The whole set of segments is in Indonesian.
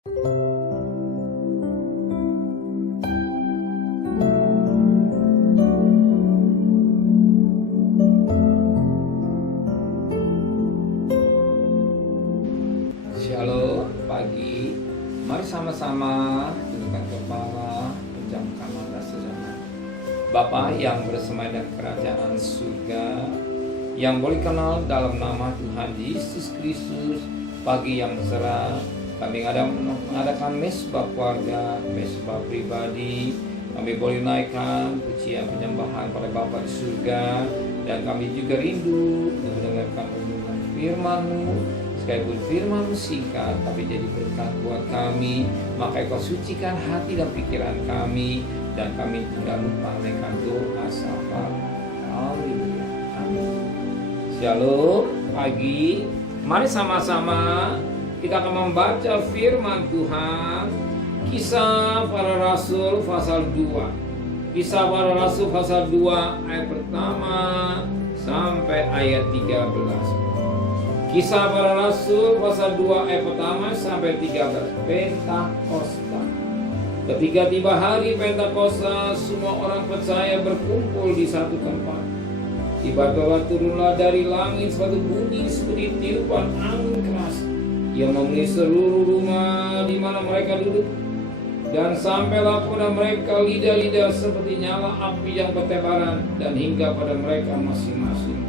Shalom pagi, mari sama-sama tundukkan kepala, pejamkan mata sejenak. Bapa yang bersama di kerajaan surga, yang boleh kenal dalam nama Tuhan Yesus Kristus, pagi yang cerah, kami mengadakan mesbah keluarga, mesbah pribadi. Kami boleh naikkan pujian penyembahan pada Bapa di surga, dan kami juga rindu untuk mendengarkan renungan firman-Mu. Sekalipun firman-Mu singkat, tapi jadi berkat buat kami. Maka Kau sucikan hati dan pikiran kami, dan kami tidak lupa menaikkan doa syafaat. Haleluya. Amin. Shalom pagi. Mari sama-sama kita akan membaca firman Tuhan. Kisah para Rasul pasal 2. Kisah para Rasul pasal 2 ayat pertama sampai ayat 13. Kisah para Rasul pasal 2 ayat pertama sampai 13. Pentakosta. Ketika tiba hari Pentakosta, semua orang percaya berkumpul di satu tempat. Tiba-tiba turunlah dari langit suatu bunyi seperti tiupan angin keras yang memenuhi seluruh rumah di mana mereka duduk. Dan sampailah pada mereka lidah-lidah seperti nyala api yang bertebaran, dan hingga pada mereka masing-masing.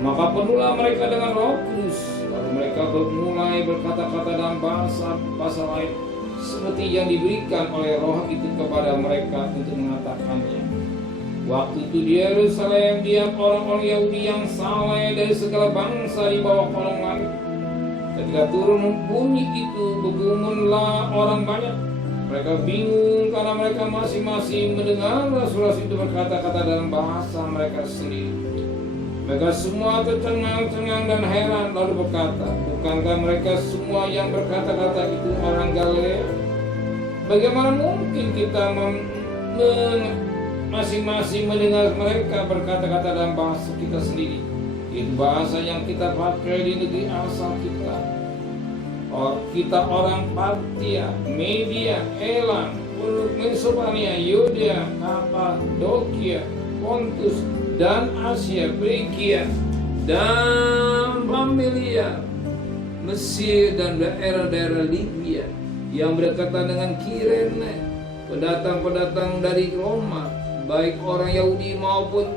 Maka penuhlah mereka dengan Roh Kudus, lalu mereka mulai berkata-kata dalam bahasa lain, seperti yang diberikan oleh Roh itu kepada mereka untuk mengatakannya. Waktu itu di Yerusalem diam orang-orang Yahudi yang saleh dari segala bangsa di bawah kolong langit. Ketika turun bunyi itu, bergumunlah orang banyak. Mereka bingung karena mereka masing-masing mendengar rasul-rasul itu berkata-kata dalam bahasa mereka sendiri. Mereka semua tercengang-cengang dan heran, lalu berkata, bukankah mereka semua yang berkata-kata itu orang Galilea? Bagaimana mungkin kita masing-masing mendengar mereka berkata-kata dalam bahasa kita sendiri? Itu bahasa yang kita pakai di negeri asal kita. Kita orang Partia, Media, Elam, Mesopotamia, Yudea, Kapadokia, Pontus, dan Asia, Frigia, dan Pamfilia, Mesir, dan daerah-daerah Libya yang berdekatan dengan Kirene, pendatang-pendatang dari Roma, baik orang Yahudi maupun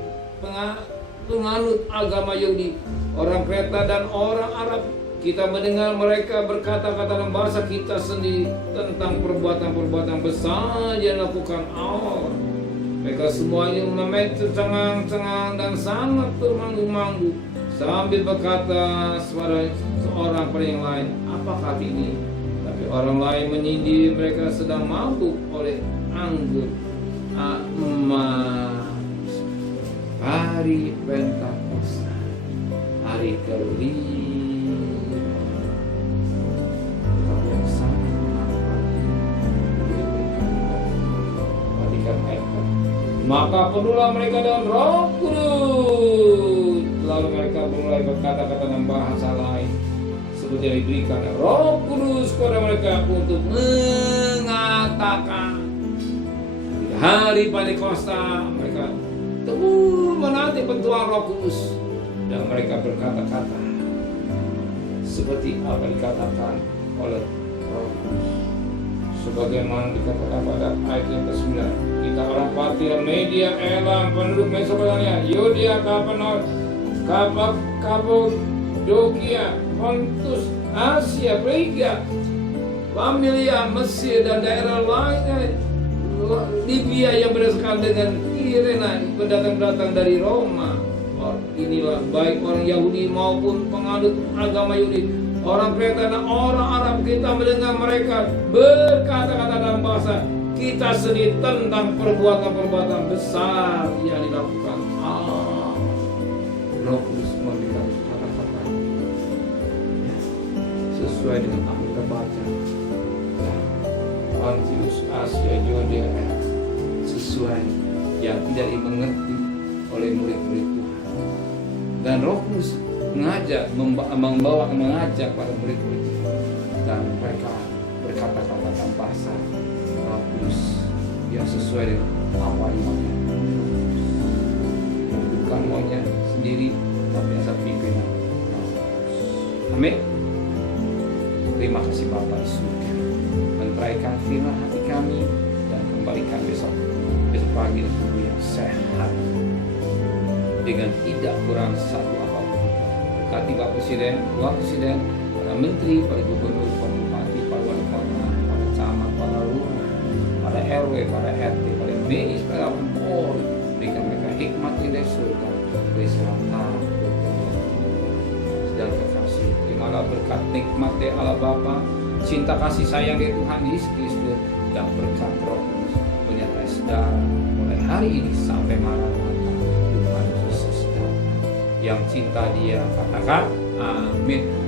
penganut agama Yahudi, orang Kreta dan orang Arab. Kita mendengar mereka berkata-kata dalam bahasa kita sendiri tentang perbuatan-perbuatan besar yang dilakukan Allah. Mereka semuanya tercengang-cengang dan sangat termanggu-manggu sambil berkata seorang pada yang lain, apakah ini? Tapi orang lain menyindir mereka sedang mabuk oleh anggur emas. Hari Pentakosta, hari kelima. Maka penuhlah mereka dengan Roh Kudus, lalu mereka mulai berkata-kata dalam bahasa lain seperti yang diberikan Roh Kudus kepada mereka untuk mengatakan. Hari Pentakosta mereka terus menanti bantuan Roh Kudus, dan mereka berkata-kata seperti apa dikatakan oleh Roh Kudus, sebagaimana dikatakan pada ayat yang ke-9. Kita orang Partia, Media, Elam, penduduk Mesopotamia, Yudea, Kapadokia, Pontus, Asia, Frigia, Pamfilia, Mesir, dan daerah lainnya, Libya yang berdasarkan dengan Kirene, pendatang-pendatang dari Roma. Inilah baik orang Yahudi maupun penganut agama Yahudi, orang Kreta dan orang Arab. Kita mendengar mereka berkata-kata dalam bahasa kita sendiri tentang perbuatan-perbuatan besar yang dilakukan Allah. Roh Kudus memberikan kata-kata sesuai dengan apa yang kita baca. Pontus, Asia, Yudea, sesuai yang tidak dimengerti oleh murid-murid Tuhan. Dan Roh Kudus mengajak pada murid-murid, dan mereka berkata-kata tanpa asal, kudus, yang sesuai dengan apa imannya. Bukan maunya sendiri, tapi asal pimpinan. Amin. Terima kasih Bapa di surga. Meneraikan firman hati kami dan kembalikan besok pagi tubuh yang sehat dengan tidak kurang satu apapun. Berkati Bapak Presiden, Wakil Presiden, para Menteri, para Gubernur, para Bupati, para Wali Kota, para Camat, para Lurah, para RW, para RT, para BI, para Polri. Berikan mereka hikmat dari surga, beri selamat, dan kekasih. Terimalah berkat nikmat dari Allah Bapa, cinta kasih sayang dari Tuhan Yesus Kristus, dan berkat Roh Kudus menyertai saudara mulai hari ini sampai maranatha Tuhan Yesus datang. Yang cinta Dia katakan amin.